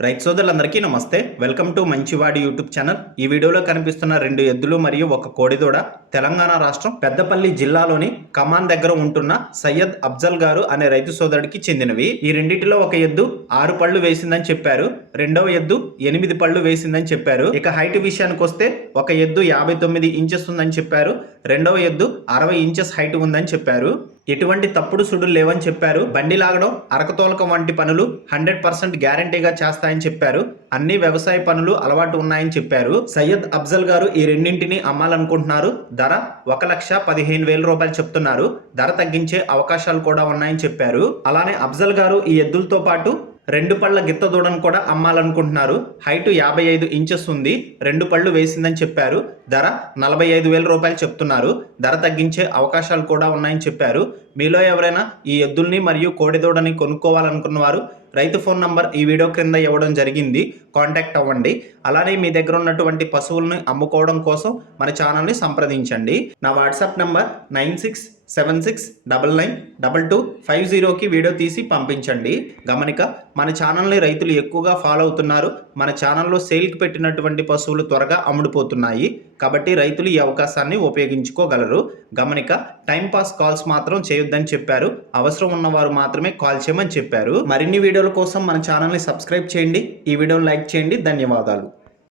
రైతు సోదరులందరికీ నమస్తే. వెల్కమ్ టు మంచివాడి యూట్యూబ్ ఛానల్. ఈ వీడియోలో కనిపిస్తున్న 2 ఎద్దులు మరియు ఒక కోడిదూడ తెలంగాణ రాష్ట్రం పెద్దపల్లి జిల్లాలోని కమాన్ దగ్గర ఉంటున్న సయ్యద్ అఫ్జల్ గారు అనే రైతు సోదరుడికి చెందినవి. ఈ రెండిటిలో ఒక ఎద్దు 6 పళ్ళు వేసిందని చెప్పారు, రెండవ ఎద్దు 8 పళ్ళు వేసిందని చెప్పారు. ఇక హైట్ విషయానికి వస్తే ఒక ఎద్దు 59 ఇంచెస్ ఉందని చెప్పారు, రెండవ ఎద్దు 60 ఇంచెస్ హైట్ ఉందని చెప్పారు. ఎటువంటి తప్పుడు సుడులు లేవని చెప్పారు. బండి లాగడం, అరకతోలకం వంటి పనులు 100% గ్యారంటీగా చేస్తాయని చెప్పారు. అన్ని వ్యవసాయ పనులు అలవాటు ఉన్నాయని చెప్పారు. సయ్యద్ అఫ్జల్ గారు ఈ రెండింటిని అమ్మాలనుకుంటున్నారు. ధర 1,15,000 రూపాయలు చెప్తున్నారు. ధర తగ్గించే అవకాశాలు కూడా ఉన్నాయని చెప్పారు. అలానే అఫ్జల్ గారు ఈ ఎద్దులతో పాటు 2 పళ్ళ గిత్త దూడను కూడా అమ్మాలనుకుంటున్నారు. హైట్ 55 ఇంచెస్ ఉంది, 2 పళ్ళు వేసిందని చెప్పారు. ధర 45,000 రూపాయలు చెప్తున్నారు. ధర తగ్గించే అవకాశాలు కూడా ఉన్నాయని చెప్పారు. మీలో ఎవరైనా ఈ ఎద్దుల్ని మరియు కోడిదూడని కొనుక్కోవాలనుకున్న వారు రైతు ఫోన్ నంబర్ ఈ వీడియో క్రింద ఇవ్వడం జరిగింది, కాంటాక్ట్ అవ్వండి. అలానే మీ దగ్గర ఉన్నటువంటి పశువులను అమ్ముకోవడం కోసం మన ఛానల్ని సంప్రదించండి. నా వాట్సాప్ నంబర్ 9676992250కి వీడియో తీసి పంపించండి. గమనిక, మన ఛానల్ని రైతులు ఎక్కువగా ఫాలో అవుతున్నారు. మన ఛానల్లో సేల్కి పెట్టినటువంటి పశువులు త్వరగా అమ్ముడుపోతున్నాయి కాబట్టి రైతులు ఈ అవకాశాన్ని ఉపయోగించుకోగలరు. గమనిక, టైంపాస్ కాల్స్ మాత్రం చేయొద్దని చెప్పారు. అవసరం ఉన్నవారు మాత్రమే కాల్ చేయమని చెప్పారు. మరిన్ని వీడియోల కోసం మన ఛానల్ని సబ్స్క్రైబ్ చేయండి. ఈ వీడియోని లైక్ చేయండి. ధన్యవాదాలు.